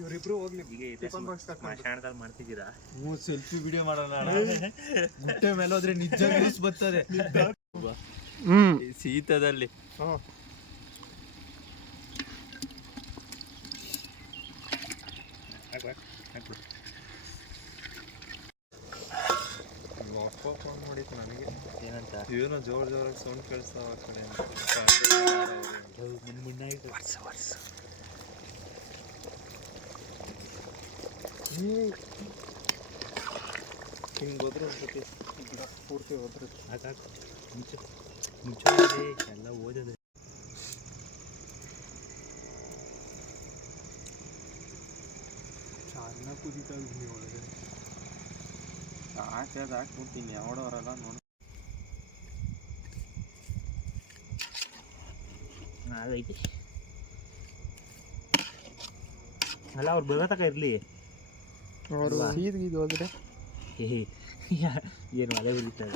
ಇವರಿಬ್ರು ಹೋಗ್ಲಿ ಸ್ಮಶಾನದಲ್ಲಿ ಮಾಡ್ತಿದ್ದೀರಾ? ಸೆಲ್ಫಿ ವಿಡಿಯೋ ಮಾಡೋಣ. ಗುಟ್ಟೆ ಮೇಲೆ ಹೋದ್ರೆ ನಿಜ ನ್ಯೂಸ್ ಬರ್ತದೆ. ಶೀತದಲ್ಲಿ ಫೋನ್ ಮಾಡಿತ್ತು ನನಗೆ. ಏನಂತ? ಏನೋ ಜೋರಾಗಿ ಸೌಂಡ್ ಕೇಳಿಸ್ತಾವ ಆ ಕಡೆ. ಹಿಂಗೆ ಹೋದ್ರೆ ಒಂದ್ಸತಿ ಪೂರ್ತಿ ಹೋದ್ರೆ ಸಾಕು. ಮುಂಚೆ ಎಲ್ಲ ಓದಿದ್ರೆ ಚೆನ್ನಾಗಿ ಕುದೀತಾ ಇದ್ದೀನಿ ಒಳಗೆ. ಅದು ಹಾಕ್ಬಿಡ್ತೀನಿ ಯಾವಡೋರಲ್ಲ ನೋಡಿ. ಆಗೈತಿ ಅಲ್ಲ, ಅವ್ರು ಬರೋ ತಕ ಇರಲಿ. ಅವರು ಸೀದ್ಗಿದ್ದು ಹೋದ್ರೆ ಏನು ಮಳೆ ಉರಿತದ.